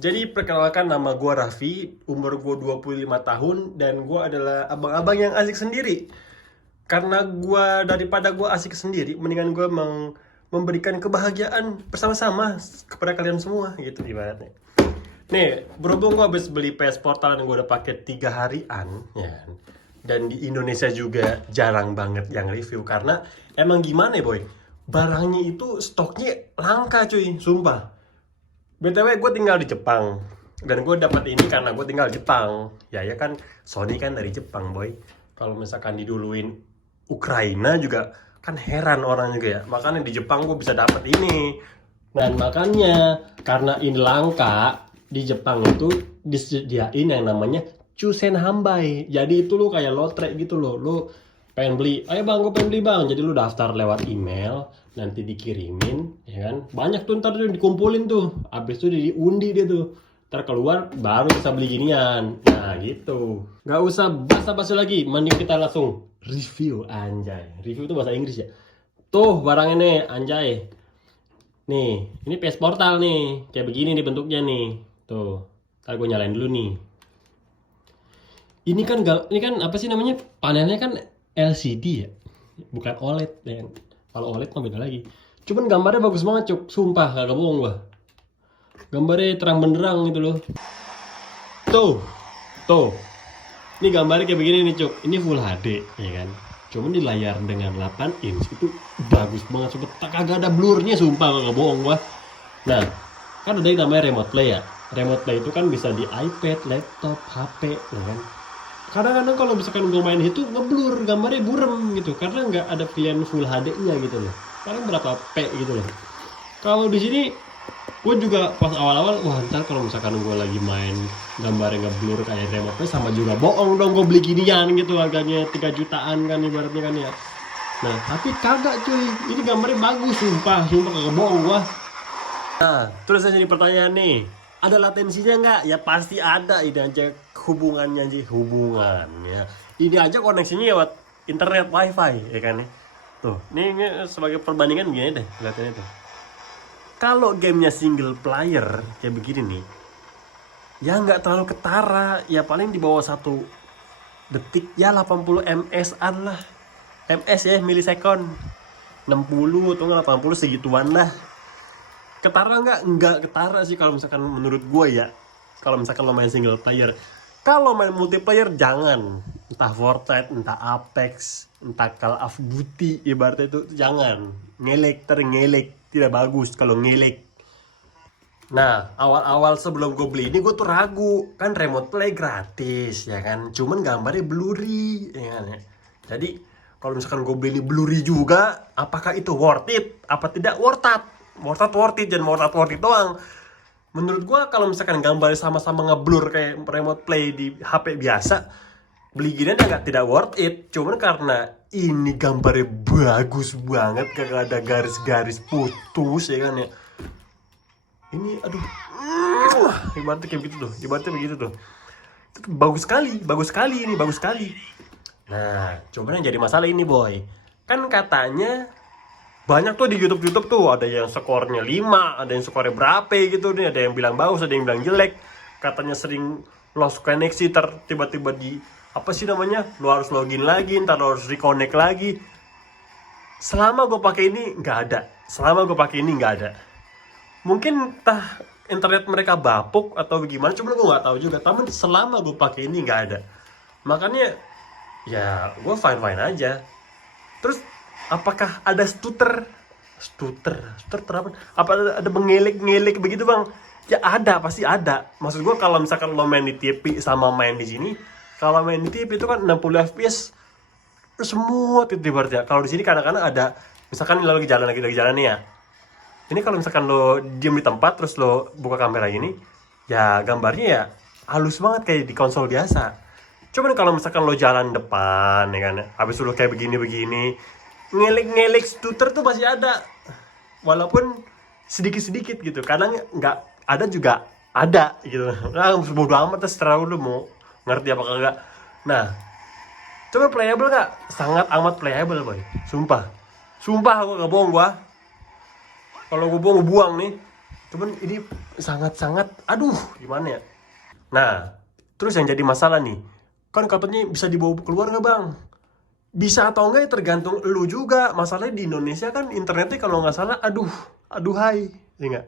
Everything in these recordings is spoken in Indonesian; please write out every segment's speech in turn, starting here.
Jadi perkenalkan, nama gue Raffi, umur gue 25 tahun, dan gue adalah abang-abang yang asik sendiri. Karena daripada gue asik sendiri, mendingan gue memberikan kebahagiaan bersama-sama kepada kalian semua gitu ibaratnya. Nih, berhubung gue habis beli PS Portal dan gue udah pakai 3 harian, ya kan? Dan di Indonesia juga jarang banget yang review karena emang gimana ya boy? Barangnya itu stoknya langka cuy, sumpah. BTW gue tinggal di Jepang dan gue dapat ini karena gue tinggal di Jepang. Ya kan Sony kan dari Jepang boy. Kalau misalkan diduluin Ukraina juga kan heran orang juga ya. Makanya di Jepang gue bisa dapat ini. Dan makanya karena ini langka di Jepang itu disediain yang namanya Chusen Hambai. Jadi itu lu kayak lotre gitu loh. Lu pengen beli, ayo bang gue pengen beli bang, jadi lu daftar lewat email, nanti dikirimin, ya kan, banyak tuh ntar tuh dikumpulin tuh, abis itu diundi dia tuh, ntar keluar baru bisa beli ginian. Nah gitu, nggak usah basa-basi lagi, mending kita langsung review. Anjay, review itu bahasa Inggris ya. Tuh barang ini anjay, nih ini PS Portal nih, kayak begini nih bentuknya nih, tuh ntar gue nyalain dulu nih. Ini kan apa sih namanya, panelnya kan LCD ya, bukan OLED ya. Kalau OLED mah beda lagi. Cuman gambarnya bagus banget cuk, sumpah kagak bohong gua. Gambarnya terang benderang gitu loh. Tuh, tuh. Ini gambarnya kayak begini nih cuk. Ini Full HD ya kan. Cuman di layar dengan 8 inch itu bagus banget, sumpah. Kagak ada blurnya, sumpah kagak bohong gua. Nah, kan ada yang namanya remote play ya. Remote play itu kan bisa di iPad, laptop, HP, ya kan. Kadang-kadang kalau misalkan gue main itu ngeblur, gambarnya burem gitu karena nggak ada pilihan full HD-nya gitu loh. Paling berapa P gitu loh. Kalau di sini gue juga pas awal-awal, wah ntar kalau misalkan gue lagi main gambarnya ngeblur kayak remote sama juga bohong dong, gue beli ginian gitu, harganya 3 jutaan kan ibaratnya kan ya. Nah tapi kagak cuy, ini gambarnya bagus, sumpah kagak bohong gua. Nah, terus saya jadi pertanyaan nih, ada latensinya nggak? Ya pasti ada, ini aja hubungannya aja, hubungannya. Ini aja koneksinya lewat internet wifi, ya kan ya? Tuh, ini sebagai perbandingan gini deh, lihatin itu. Kalau gamenya single player kayak begini nih, ya nggak terlalu ketara, ya paling di bawah 1 detik, ya 80 ms-an lah. ms ya, milisekon. 60 atau 80 segituan lah. Ketara nggak? Nggak ketara sih kalau misalkan menurut gue ya. Kalau misalkan lo main single player. Kalau main multiplayer jangan. Entah Fortnite, entah Apex, entah Call of Duty, ibaratnya itu jangan. Ngelek. Tidak bagus kalau ngelek. Nah, awal-awal sebelum gue beli ini gue tuh ragu. Kan remote play gratis, ya kan. Cuman gambarnya blurry, ya kan ya. Jadi, kalau misalkan gue beli ini blurry juga, apakah itu worth it? Apa tidak worth it? Worth it, jangan worth it doang. Menurut gue kalau misalkan gambarnya sama-sama ngeblur kayak remote play di HP biasa, beli gini nggak tidak worth it. Cuman karena ini gambarnya bagus banget, kagak ada garis-garis putus, ya kan ya. Ini aduh, ibaratnya kayak begitu tuh, ibaratnya begitu tuh. Itu tuh bagus sekali ini, bagus sekali. Nah, cuman yang jadi masalah ini boy, kan katanya banyak tuh di YouTube tuh, ada yang skornya 5, ada yang skornya berapa gitu nih, ada yang bilang bagus, ada yang bilang jelek. Katanya sering lost koneksi, tiba-tiba di apa sih namanya, lo harus login lagi, ntar lo harus reconnect lagi. Selama gue pakai ini nggak ada, mungkin entah internet mereka bapuk atau gimana, cuma gue nggak tahu juga. Tapi selama gue pakai ini nggak ada, makanya ya gue fine aja. Terus apakah ada stutter apa? Apa ada mengelek begitu bang? Ya ada, pasti ada. Maksud gue kalau misalkan lo main di TV sama main di sini, kalau main di TV itu kan 60 fps semua tiba-tiba ya. Kalau di sini kadang-kadang ada, misalkan lo lagi jalan nih ya. Ini kalau misalkan lo diem di tempat terus lo buka kamera ini, ya gambarnya ya halus banget kayak di konsol biasa. Cuman kalau misalkan lo jalan depan, ya kan, habis lo kayak begini, ngelek stutter tuh masih ada, walaupun sedikit gitu. Kadang nggak ada juga ada gitu. Nah, bodo amat, terserah lo mau ngerti apa kagak. Nah, coba playable nggak? Sangat amat playable boy, sumpah aku nggak bohong gua. Kalau gue buang nih, Cuman ini sangat-sangat, aduh, gimana ya? Nah, terus yang jadi masalah nih, kan katanya bisa dibawa keluar nggak bang? Bisa atau enggak ya tergantung lu juga. Masalahnya di Indonesia kan internetnya kalau nggak salah, aduhai, ya nggak?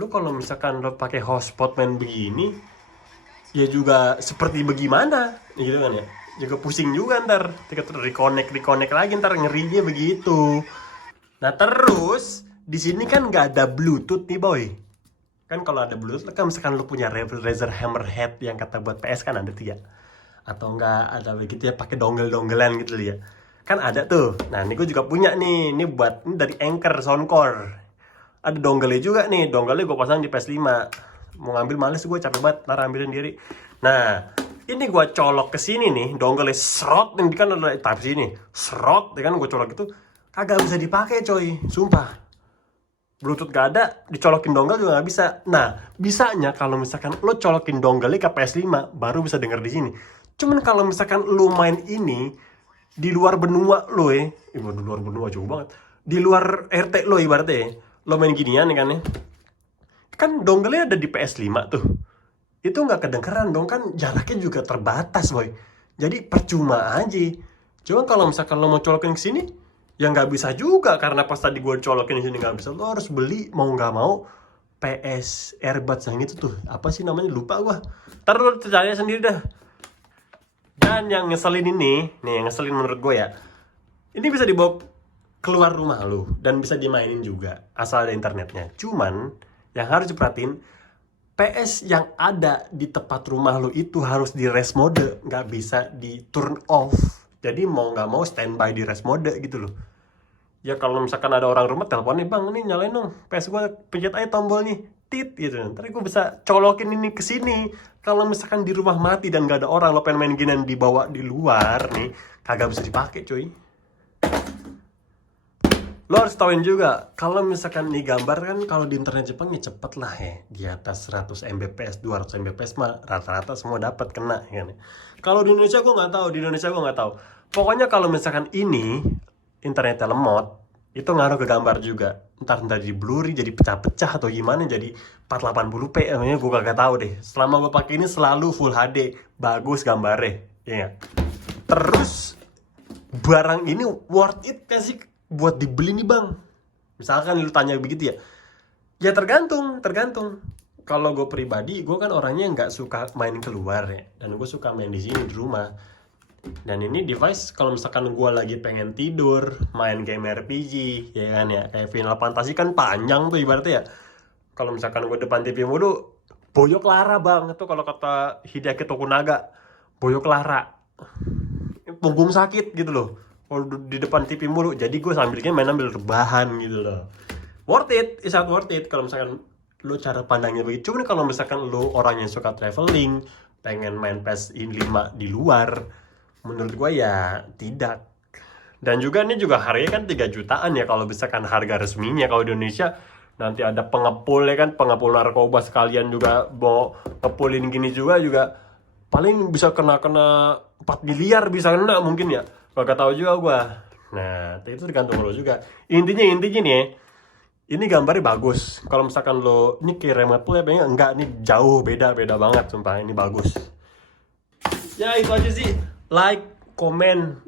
Lu kalau misalkan lo pakai hotspot main begini, ya juga seperti bagaimana, gitu kan ya? Juga pusing juga ntar, ketika reconnect lagi ntar ngerinya begitu. Nah terus di sini kan nggak ada Bluetooth nih boy. Kan kalau ada Bluetooth kan misalkan lu punya Razer Hammerhead yang kata buat PS kan ada tuh ya. Atau enggak ada begitu ya pakai dongle-donggelan gitu ya. Kan ada tuh. Nah, ini gue juga punya nih. Ini dari Anker Soundcore. Ada dongle juga nih. Dongle gue pasang di PS5. Mau ngambil males gue capek banget, ntar ambilin diri. Nah, ini gue colok ke sini nih, dongle serot yang kan ada type C nih. Serot, ya kan gue colok itu kagak bisa dipakai coy, sumpah. Bluetooth gak ada, dicolokin dongle juga gak bisa. Nah, bisanya kalau misalkan lo colokin dongle ke PS5, baru bisa denger di sini. Cuman kalau misalkan lo main ini di luar benua lo di luar benua jauh banget. Di luar RT lo ibaratnya lo main ginian kan ya. Kan dongle ada di PS5 tuh. Itu nggak kedengeran dong kan jaraknya juga terbatas boy. Jadi percuma aja. Cuma kalau misalkan lo mau colokin ke sini, ya nggak bisa juga karena pas tadi gue colokin di sini nggak bisa. Lo harus beli mau nggak mau PS earbuds yang itu tuh. Apa sih namanya lupa gue. Ntar lo cari sendiri dah. Dan yang ngeselin ini, nih yang ngeselin menurut gue ya. Ini bisa dibawa keluar rumah lo dan bisa dimainin juga asal ada internetnya. Cuman yang harus diperhatiin PS yang ada di tempat rumah lo itu harus di rest mode, nggak bisa di turn off. Jadi mau nggak mau standby di rest mode gitu loh. Ya kalau misalkan ada orang rumah telepon nih bang, ini nyalain dong PS gue, pencet aja tombolnya, tit gitu. Ntar gue bisa colokin ini ke sini. Kalau misalkan di rumah mati dan nggak ada orang, lo pengen main ginian dibawa di luar nih, kagak bisa dipakai cuy. Lo harus tahuin juga, kalau misalkan nih gambar kan kalau di internet Jepang ya cepet lah ya. Di atas 100 Mbps, 200 Mbps mah rata-rata semua dapat kena ya kan. Kalau di Indonesia gue nggak tahu, Pokoknya kalau misalkan ini internetnya lemot, itu ngaruh ke gambar juga. Entar jadi blurry, jadi pecah-pecah atau gimana, jadi 480p. Namanya gue kagak tahu deh. Selama gue pakai ini selalu Full HD, bagus gambarnya, ya nggak? Terus barang ini worth it gak sih buat dibeli nih bang? Misalkan lu tanya begitu ya. Ya tergantung. Kalau gue pribadi, gue kan orangnya nggak suka main keluar ya. Dan gue suka main di sini di rumah. Dan ini device kalau misalkan gue lagi pengen tidur, main game RPG, ya kan ya. Kayak Final Fantasy kan panjang tuh ibaratnya ya. Kalau misalkan gue depan TV mulu, boyok lara bang. Itu kalau kata Hideaki Tokunaga, boyok lara. Punggung sakit gitu loh kalau di depan TV mulu. Jadi gue sambilnya main ambil rebahan gitu loh. Worth it, is not worth it kalau misalkan lo cara pandangnya begitu. Cuman kalau misalkan lo orang yang suka traveling, pengen main PS5 di luar, menurut gue ya tidak. Dan juga ini juga harganya kan 3 jutaan ya kalau misalkan harga resminya. Kalau di Indonesia nanti ada pengepul ya kan, pengepul narkoba sekalian juga mau ngepulin gini juga paling bisa kena 4 miliar bisa kena mungkin ya. Gak tahu juga gua. Nah, itu tergantung lo juga. Intinya nih ya, ini gambarnya bagus. Kalau misalkan lo ini kayak remote play apa enggak, ini jauh beda banget sumpah, ini bagus. Ya itu aja sih. Like, komen,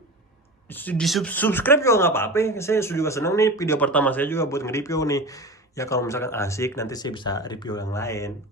di subscribe juga nggak apa-apa. Saya juga senang nih video pertama saya juga buat nge-review nih. Ya kalau misalkan asik nanti saya bisa review yang lain.